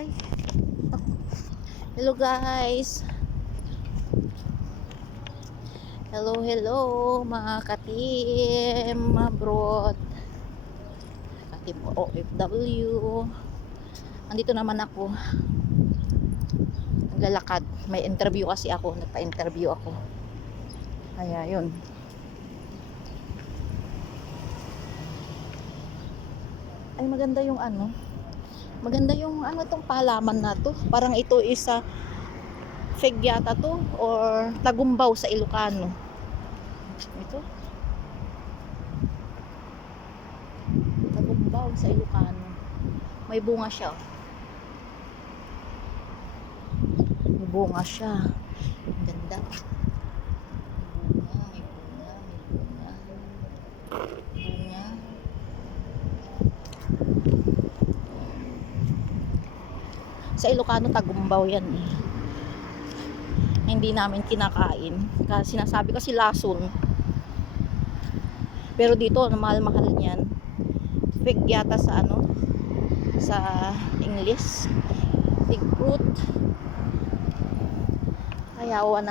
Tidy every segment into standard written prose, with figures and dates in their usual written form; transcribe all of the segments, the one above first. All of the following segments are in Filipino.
Ay, hello guys. Hello mga ka-team abroad. Ka-team OFW. Andito naman ako. Naglalakad. May interview kasi ako. Nagpa-interview ako. Kaya yun. Ay, maganda yung ano. Maganda yung ano tong palaman na to. Parang ito isa fig yata to or Tagumbaw sa Ilocano. Ito. Tagumbaw sa Ilocano. May bunga siya. May bunga siya. Ang ganda. May bunga. Bunga. Sa Ilocano, Tagumbaw yan eh. Hindi namin kinakain. Kasi sinasabi kasi lason. Pero dito, mahal-mahal niyan. Fig yata sa ano? Sa English. Fig fruit. Kaya awa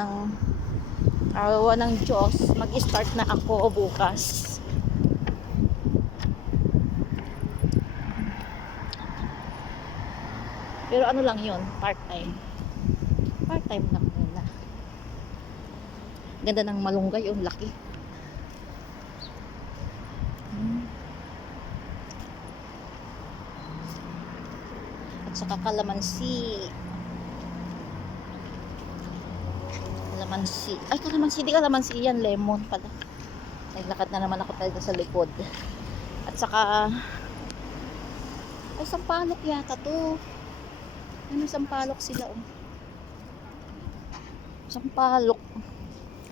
ng Diyos. Mag-start na ako bukas. Pero ano lang yun, part-time. Part-time lang muna. Ganda ng malunggay, yung laki. At saka kalamansi. Kalamansi. Ay, kalamansi. Di kalamansi yan. Lemon pala. Naglakad na naman ako talaga sa likod. At saka ay, sampalok yata to. Ano, sampalok sila oh. Sampalok.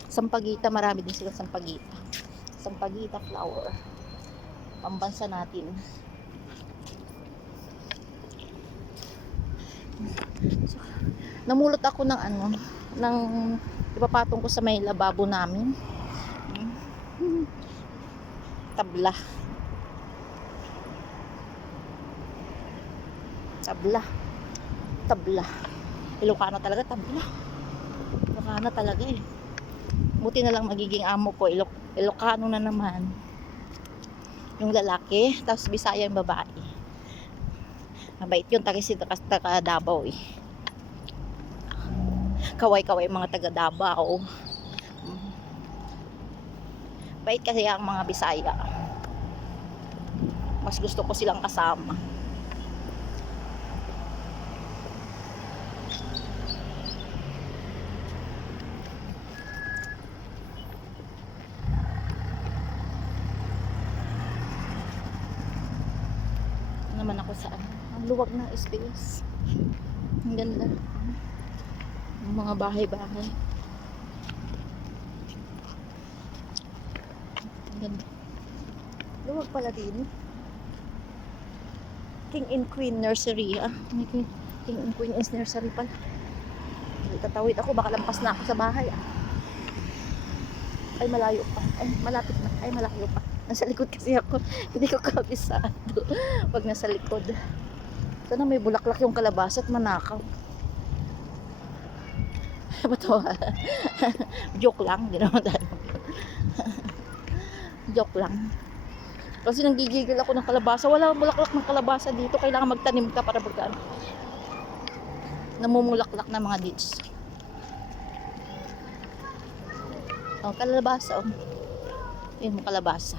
Sampagita, marami din sila sampagita. Sampagita flower. Pambansa natin. So, namulot ako ng ano, ng ipapatong ko sa may lababo namin. Tabla. Ilocano talaga, tabla. Ilocano talaga eh. Buti na lang magiging amo ko, Ilocano na naman. Yung lalaki, tapos Bisaya yung babae. Mabait yun, taga Davao eh. Kaway-kaway mga taga Davao. Bait kasi ang mga Bisaya. Mas gusto ko silang kasama. Naman ako sa ang luwag na space. Ang ganda. Ang mga bahay-bahay. Ang ganda. Luwag pala din. King and Queen Nursery. King and Queen is nursery pala. Tatawid ako, baka lampas na ako sa bahay. Ay, malayo pa. Ay, malapit na. Ay, malayo pa. Nasa likod kasi ako. Hindi ko kabisado. Pag nasa likod. Sana may bulaklak yung kalabasa at manakaw. Bato. Joke lang. Hindi naman tayo. Joke lang. Kasi nanggigigil ako ng kalabasa. Wala bulaklak ng kalabasa dito. Kailangan magtanim ka para magkaan. Namumulaklak na mga dates. Oh, kalabasa. Oh. Yun, kalabasa.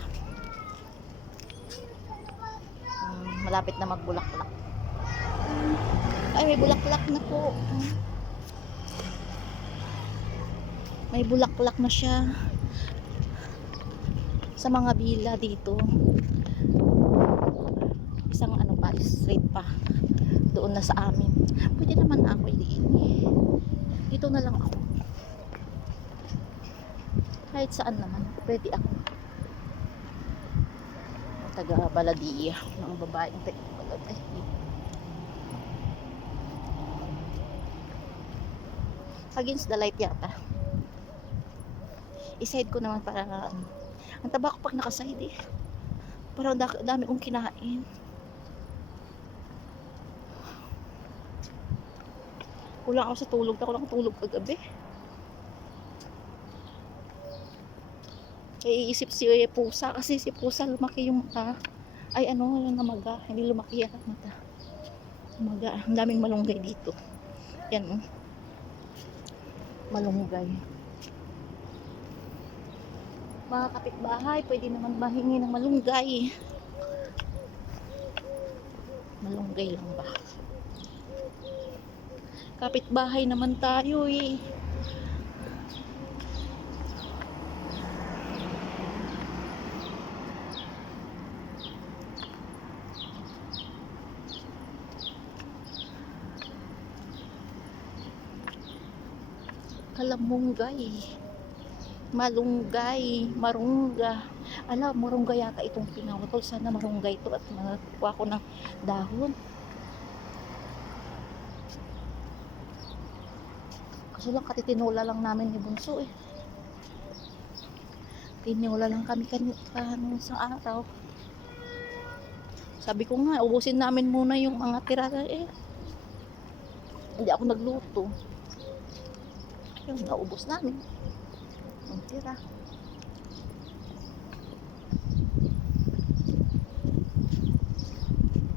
Malapit na magbulaklak. Ay, may bulaklak na po. May bulaklak na siya. Sa mga villa dito. Isang ano pa, straight pa. Doon na sa amin. Pwede naman ako dito na lang ako. Kahit saan naman, pwede ako. Taga Baladiya, mga babaeng taga Baladiya. Against the light yata. I-side ko naman para ang taba ko pag nakaside eh. Parang dami kong kinain. Kulang ako sa tulog. Ako lang tulog kagabi. Iisip si pusa kasi si pusa lumaki yung mata. Ay ano, yung namaga. Hindi lumaki ang mata. Namaga. Ang daming malunggay dito. Yan oh. Malunggay. Mga kapitbahay, pwede naman mahingi ng malunggay. Malunggay lang ba? Kapitbahay naman tayo eh. Kalamunggay. Malunggay, marungga. Ala, marungga yata itong pinawatol. Sana marunggay ito at makakuha ko ng dahon. Kasi lang katitinola lang namin ni Bunso eh. Tinola lang kami kanina isang araw. Sabi ko nga, ubusin namin muna yung mga tira eh. Hindi ako nagluto. Yung naubos namin. Ang tira.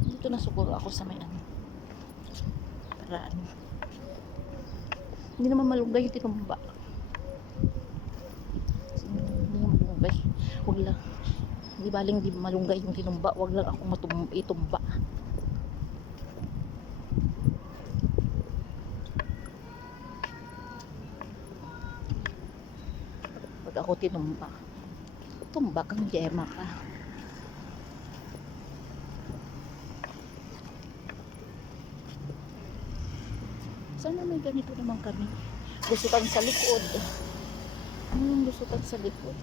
Dito na siguro ako sa may ano. Para ano. Hindi naman malunggay yung tinumba. Hindi naman malunggay. Huwag lang. Hindi baling di malunggay yung tinumba. Huwag lang akong itumba. Pag ako tinumba. Tumba kang Gemma ka. Sana may ganito naman kami. Lusutan sa likod. Ano yung lusutan sa likod?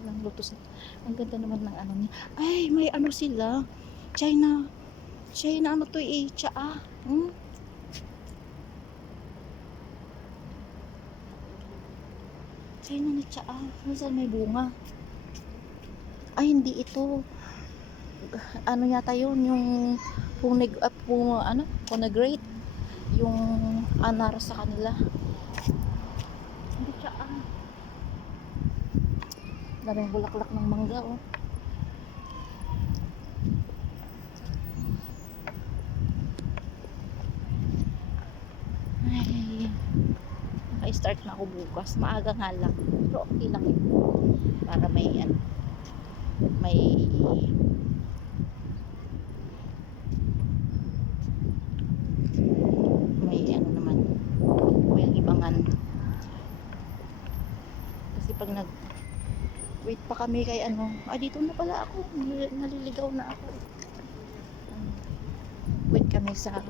Walang luto sa... Ang ganda naman ng ano niya. Ay, may ano sila. China. China ano to eh. Tsaa. China na tsaa. Saan may bunga? Ay, hindi ito. Ano yata yun? Yung Punegrate. Yung anar sa kanila. Hindi tsaa. Daming bulaklak ng mangga oh. Ay, naka-start na ako bukas. Maaga nga lang. Pero okay lang yun. Para may ano, may ano naman, may libangan. Kasi pag wait pa kami kay ano, dito na pala ako, naliligaw na ako. Wait kami sa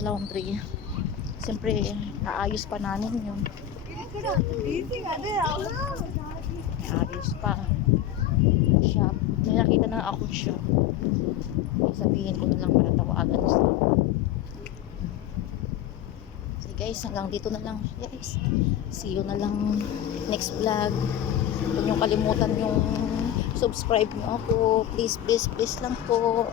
laundry. Siyempre, naayos pa namin yun. Naayos pa. Shop. May nakita na ako shop. Sabihin ko na lang para tawagan sa. So guys, hanggang dito na lang guys. See you na lang next vlog. Huwag niyong kalimutan yung subscribe niyo ako. Please, please, please lang po.